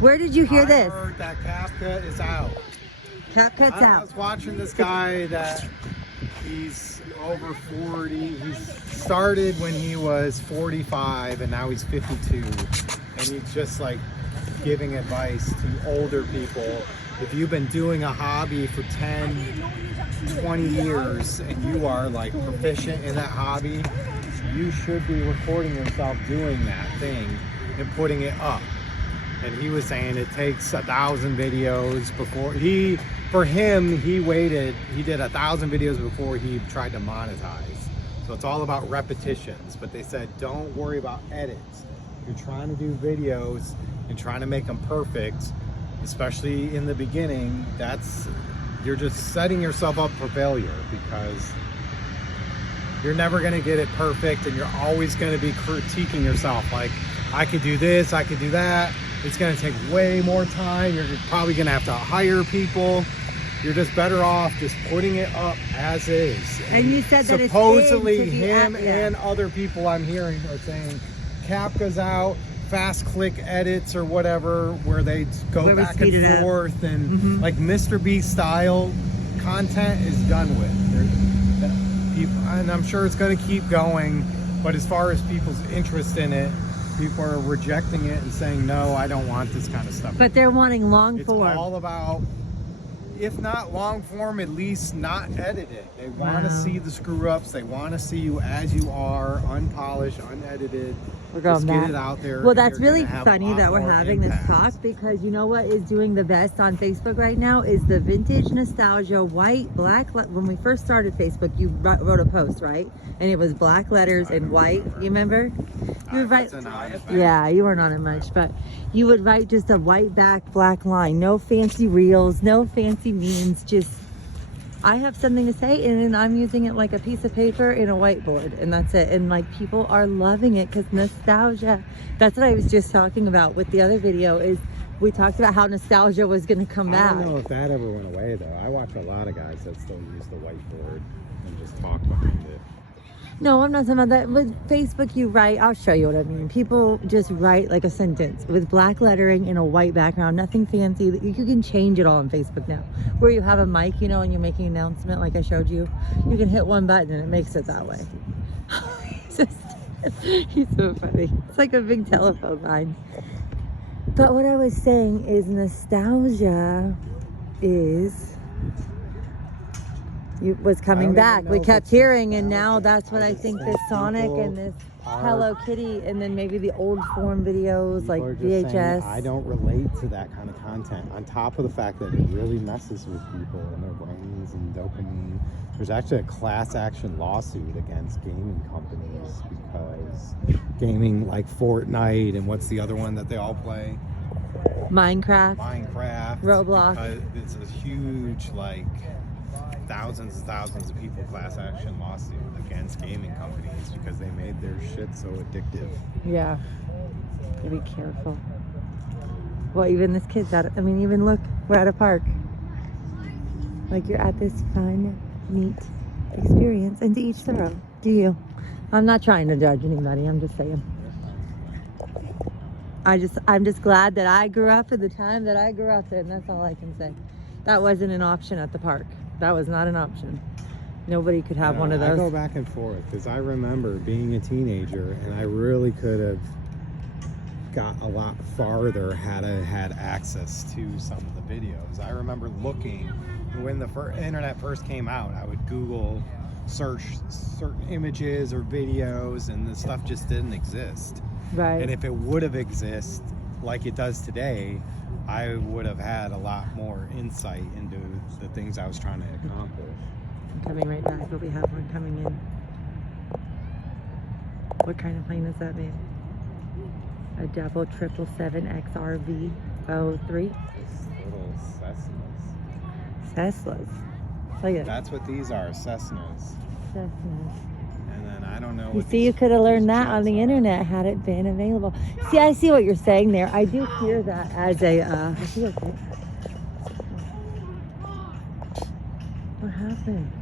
Where did you hear this? I heard that CapCut is out. CapCut's I out. was watching this guy that he's over 40. He started when he was 45 and now he's 52. And he's just like giving advice to older people. If you've been doing a hobby for 10, 20 years and you are like proficient in that hobby, you should be recording yourself doing that thing and putting it up. And he was saying it takes 1,000 videos before he did 1,000 videos before he tried to monetize. So it's all about repetitions. But they said, don't worry about edits. You're trying to do videos and trying to make them perfect, especially in the beginning. You're just setting yourself up for failure, because you're never going to get it perfect, and you're always going to be critiquing yourself like, I could do this, I could do that. It's going to take way more time. You're probably going to have to hire people. You're just better off just putting it up as is. And you said that supposedly him and other people I'm hearing are saying CapCut's out, fast click edits or whatever, where they go back and forth, and like Mr. Beast style content is done with. And I'm sure it's going to keep going, but as far as people's interest in it, people are rejecting it and saying, no, I don't want this kind of stuff. But they're wanting long form. It's all about, if not long form, at least not edited. They want to see the screw ups. They want to see you as you are, unpolished, unedited. We're going back. Get it out there. Well, that's really funny that we're having this talk, because you know what is doing the best on Facebook right now is the vintage nostalgia white, black. When we first started Facebook, you wrote a post, right? And it was black letters and white. You remember? You would write. Yeah, you weren't on it much, but you would write just a white black line. No fancy reels, no fancy memes. Just, I have something to say, and then I'm using it like a piece of paper in a whiteboard, and that's it. And like, people are loving it because nostalgia. That's what I was just talking about with the other video. Is we talked about how nostalgia was going to come back. I don't know if that ever went away though. I watch a lot of guys that still use the whiteboard and just talk behind it. No, I'm not talking about that. With Facebook, you write, I'll show you what I mean. People just write like a sentence with black lettering in a white background, nothing fancy. You can change it all on Facebook now. Where you have a mic, you know, and you're making an announcement like I showed you, you can hit one button and it makes it that way. He's so funny. It's like a big telephone line. But what I was saying is nostalgia was coming back. We kept hearing, and now that's what I think this Sonic and this Hello Kitty, and then maybe the old form videos like VHS. I don't relate to that kind of content, on top of the fact that it really messes with people and their brains and dopamine. There's actually a class action lawsuit against gaming companies because gaming like Fortnite, and what's the other one that they all play? Minecraft, Roblox. It's a huge, like, thousands and thousands of people class action lawsuit against gaming companies because they made their shit so addictive. Yeah, be careful. Well, even this kid's at it. I mean, even look, we're at a park. Like, you're at this fun, neat experience, and to each their own. Do you? I'm not trying to judge anybody. I'm just saying. I'm just glad that I grew up in the time that I grew up in. That's all I can say. That wasn't an option at the park. That was not an option. Nobody could have one of those. I go back and forth because I remember being a teenager, and I really could have got a lot farther had I had access to some of the videos. I remember looking when the internet first came out. I would Google search certain images or videos, and the stuff just didn't exist. Right. And if it would have existed like it does today, I would have had a lot more insight into the things I was trying to accomplish. I'm coming right back, but we have one coming in. What kind of plane is that, babe? A double 777 XRV 03? Little Cessnas. Cessnas. Look at That's what these are, Cessnas. Cessnas. And then I don't know. You see, you could have learned that on the internet had it been available. See, I see what you're saying there. I do hear that as a, I feel it. What happened?